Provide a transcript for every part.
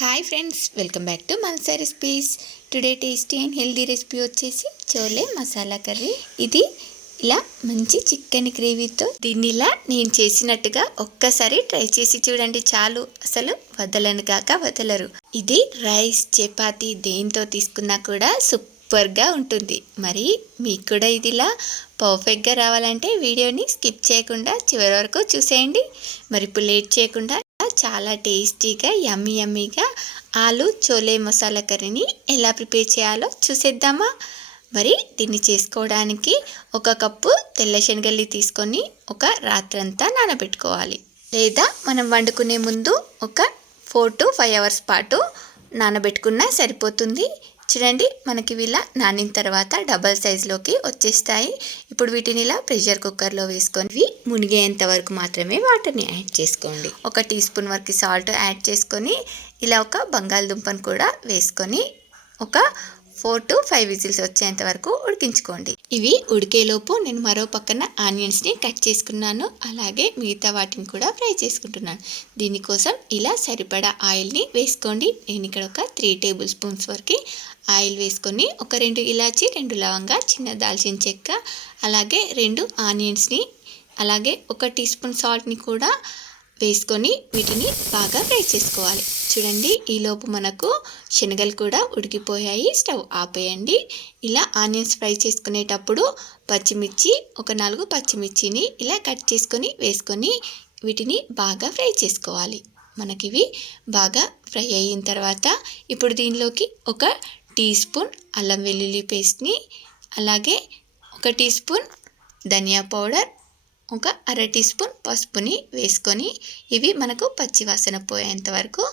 Hi friends, welcome back to Manasa recipes. Today tasty and healthy recipe వచ్చేసి chole masala curry. ఇది ఇలా మంచి chicken గ్రేవీతో దీన్ని ఇలా నేను చేసినట్టుగా ఒక్కసారి ట్రై చేసి చూడండి. చాలు, అసలు వదలను కాక వదలరు. ఇది రైస్, చపాతీ దేంతో తీసుకున్నా కూడా సూపర్గా ఉంటుంది. మరి మీకు కూడా ఇది ఇలా పర్ఫెక్ట్గా రావాలంటే వీడియోని స్కిప్ చేయకుండా చివరి వరకు చూసేయండి. మరి ఇప్పుడు లేట్ చేయకుండా చాలా టేస్టీగా యమ్మీగా ఆలు చోలే మసాలా కర్రీని ఎలా ప్రిపేర్ చేయాలో చూసేద్దామా. మరి దీన్ని చేసుకోవడానికి ఒక కప్పు తెల్ల శనగల్ని తీసుకొని ఒక రాత్రంతా నానబెట్టుకోవాలి. లేదా మనం వండుకునే ముందు ఒక 4 to 5 hours పాటు నానబెట్టుకున్నా సరిపోతుంది. చూడండి, మనకి ఇలా నానిన తర్వాత డబల్ సైజులోకి వచ్చేస్తాయి. ఇప్పుడు వీటిని ఇలా ప్రెషర్ కుక్కర్లో వేసుకొని మునిగేంత వరకు మాత్రమే వాటర్ని యాడ్ చేసుకోండి. 1 టీ స్పూన్ వరకు సాల్ట్ యాడ్ చేసుకొని ఇలా ఒక బంగాళదుంపను కూడా వేసుకొని ఒక 4 to 5 విజిల్స్ వచ్చేంత వరకు ఉడికించుకోండి. ఇవి ఉడికేలోపు నేను మరో పక్కన ఆనియన్స్ని కట్ చేసుకున్నాను. అలాగే మిగతా వాటిని కూడా ఫ్రై చేసుకుంటున్నాను. దీనికోసం ఇలా సరిపడా ఆయిల్ని వేసుకోండి. నేను ఇక్కడ ఒక 3 టేబుల్ స్పూన్స్ వరకు ఆయిల్ వేసుకొని ఒక 2 ఇలాచి, 2 లవంగా, చిన్న దాల్చిన చెక్క, అలాగే 2 ఆనియన్స్ని, అలాగే 1 టీ స్పూన్ సాల్ట్ని కూడా వేసుకొని వీటిని బాగా ఫ్రై చేసుకోవాలి. చూడండి, ఈలోపు మనకు శనగలు కూడా ఉడికిపోయాయి. స్టవ్ ఆపేయండి. ఇలా ఆనియన్స్ ఫ్రై చేసుకునేటప్పుడు పచ్చిమిర్చి, ఒక 4 పచ్చిమిర్చిని ఇలా కట్ చేసుకొని వేసుకొని వీటిని బాగా ఫ్రై చేసుకోవాలి. మనకివి బాగా ఫ్రై అయిన తర్వాత ఇప్పుడు దీనిలోకి 1 టీ స్పూన్ అల్లం వెల్లుల్లి పేస్ట్ని, అలాగే 1 టీ స్పూన్ ధనియా పౌడర్, ఒక 1/2 టీ స్పూన్ పసుపుని వేసుకొని ఇవి మనకు పచ్చివాసన పోయేంత వరకు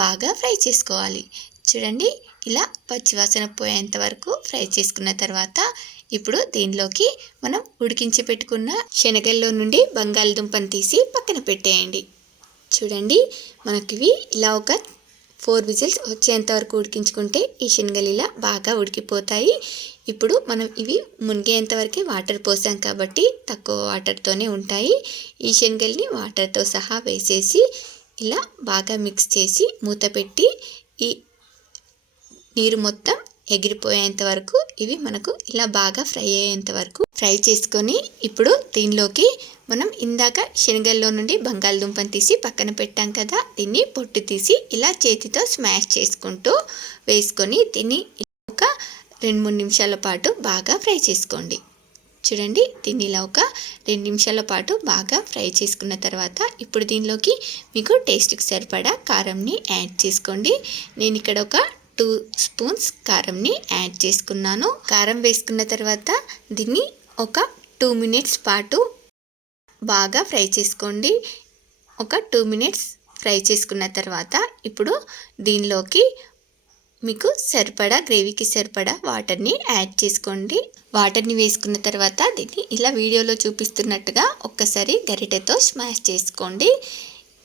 బాగా ఫ్రై చేసుకోవాలి. చూడండి, ఇలా పచ్చివాసన పోయేంత వరకు ఫ్రై చేసుకున్న తర్వాత ఇప్పుడు దీనిలోకి మనం ఉడికించి పెట్టుకున్న శనగల్లో నుండి బంగాళదుంపను తీసి పక్కన పెట్టేయండి. చూడండి, మనకివి ఇలా ఒక 4 విజిల్స్ వచ్చేంత వరకు ఉడికించుకుంటే ఈ శనగలు ఇలా బాగా ఉడికిపోతాయి. ఇప్పుడు మనం ఇవి మునిగేంత వరకే వాటర్ పోసాం కాబట్టి తక్కువ వాటర్తోనే ఉంటాయి. ఈ శనగల్ని వాటర్తో సహా వేసేసి ఇలా బాగా మిక్స్ చేసి మూత పెట్టి ఈ నీరు మొత్తం ఎగిరిపోయేంత వరకు ఇవి మనకు ఇలా బాగా ఫ్రై అయ్యేంత వరకు ఫ్రై చేసుకొని ఇప్పుడు దీనిలోకి మనం ఇందాక శనగల్లో నుండి బంగాళదుంపని తీసి పక్కన పెట్టాం కదా, దీన్ని పొట్టు తీసి ఇలా చేతితో స్మాష్ చేసుకుంటూ వేసుకొని దీన్ని ఒక 2-3 నిమిషాల పాటు బాగా ఫ్రై చేసుకోండి. చూడండి, దీన్ని ఇలా ఒక 2 నిమిషాల పాటు బాగా ఫ్రై చేసుకున్న తర్వాత ఇప్పుడు దీనిలోకి మీకు టేస్ట్కి సరిపడా కారంని యాడ్ చేసుకోండి. నేను ఇక్కడ ఒక 2 స్పూన్స్ కారంని యాడ్ చేసుకున్నాను. కారం వేసుకున్న తర్వాత దీన్ని ఒక 2 మినిట్స్ పాటు బాగా ఫ్రై చేసుకోండి. ఒక 2 మినిట్స్ ఫ్రై చేసుకున్న తర్వాత ఇప్పుడు దీనిలోకి మీకు సరిపడా గ్రేవీకి సరిపడా వాటర్ని యాడ్ చేసుకోండి. వాటర్ని వేసుకున్న తర్వాత దీన్ని ఇలా వీడియోలో చూపిస్తున్నట్టుగా ఒక్కసారి గరిటెతో స్మాష్ చేసుకోండి.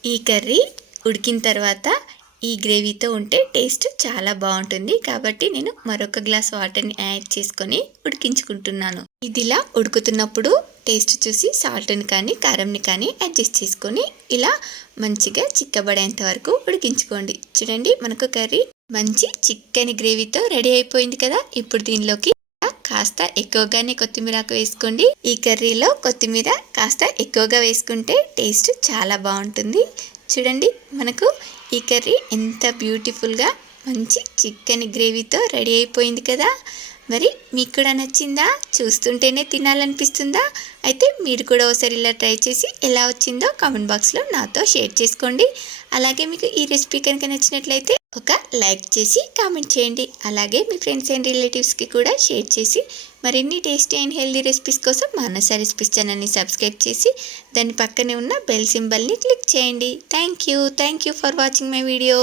ఈ కర్రీ ఉడికిన తర్వాత ఈ గ్రేవీతో ఉంటే టేస్ట్ చాలా బాగుంటుంది కాబట్టి నేను మరొక గ్లాస్ వాటర్ని యాడ్ చేసుకొని ఉడికించుకుంటున్నాను. ఇదిలా ఉడుకుతున్నప్పుడు టేస్ట్ చూసి సాల్ట్ని కానీ కారంని కానీ అడ్జస్ట్ చేసుకొని ఇలా మంచిగా చిక్కబడేంత వరకు ఉడికించుకోండి. చూడండి, మనకు కర్రీ మంచి చికెన్ గ్రేవీతో రెడీ అయిపోయింది కదా. ఇప్పుడు దీనిలోకి కాస్త ఎక్కువగానే కొత్తిమీరకు వేసుకోండి. ఈ కర్రీలో కొత్తిమీర కాస్త ఎక్కువగా వేసుకుంటే టేస్ట్ చాలా బాగుంటుంది. చూడండి, మనకు ఈ కర్రీ ఎంత బ్యూటిఫుల్గా మంచి చికెన్ గ్రేవీతో రెడీ అయిపోయింది కదా. మరి మీకు కూడా నచ్చిందా? చూస్తుంటేనే తినాలనిపిస్తుందా? అయితే మీరు కూడా ఒకసారి ఇలా ట్రై చేసి ఎలా వచ్చిందో కామెంట్ బాక్స్లో నాతో షేర్ చేసుకోండి. అలాగే మీకు ఈ రెసిపీ కనుక నచ్చినట్లయితే ఒక లైక్ చేసి కామెంట్ చేయండి. అలాగే మీ ఫ్రెండ్స్ అండ్ రిలేటివ్స్కి కూడా షేర్ చేసి మరిన్ని టేస్టీ అండ్ హెల్దీ రెసిపీస్ కోసం మనసా రెసిపీస్ ఛానల్ని సబ్స్క్రైబ్ చేసి దాని పక్కనే ఉన్న బెల్ సింబల్ని క్లిక్ చేయండి. Thank you for watching my video.